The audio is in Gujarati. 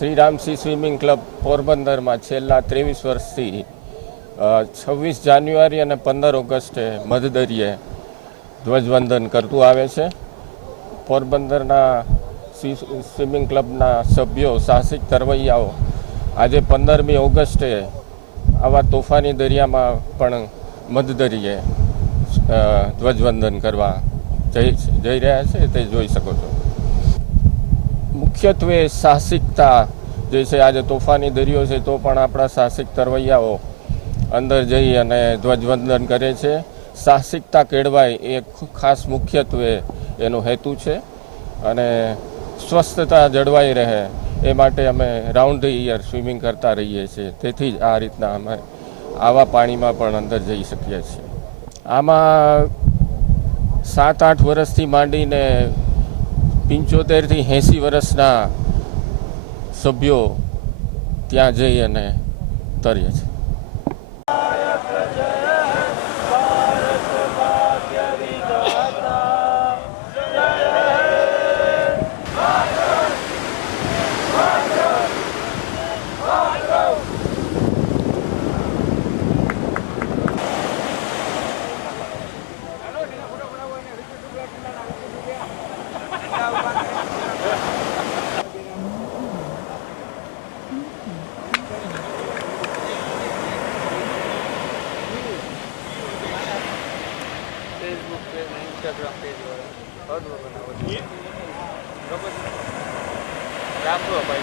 શ્રીરામસિંહ સ્વિમિંગ ક્લબ પોરબંદરમાં છેલ્લા 23 વર્ષથી 26 જાન્યુઆરી અને 15 ઓગસ્ટે મધદરિયે ધ્વજવંદન કરતું આવે છે. પોરબંદરના સ્વિમિંગ ક્લબના સભ્યો, સાહસિક તરવૈયાઓ આજે 15મી ઓગસ્ટે આવા તોફાની દરિયામાં પણ મધદરિયે ધ્વજવંદન કરવા જઈ રહ્યા છે, તે જોઈ શકો છો. મુખ્યત્વે સાહસિકતા જે છે, આજે તોફાની દરિયો છે તો પણ આપણા સાહસિક તરવૈયાઓ અંદર જઈ અને ધ્વજવંદન કરે છે. સાહસિકતા કેળવાય એ ખાસ મુખ્યત્વે એનો હેતુ છે અને સ્વસ્થતા જળવાઈ રહે એ માટે અમે રાઉન્ડ ધ યર સ્વિમિંગ કરતા રહીએ છીએ. તેથી જ આ રીતના અમે આવા પાણીમાં પણ અંદર જઈ શકીએ છીએ. આમાં 7-8 વર્ષથી માંડીને 75થી 80 વર્ષના સભ્યો ત્યાં જઈ અને તરીએ છે. फेसबुक पे इंस्टाग्राम पेज और बनाओ राखो भाई।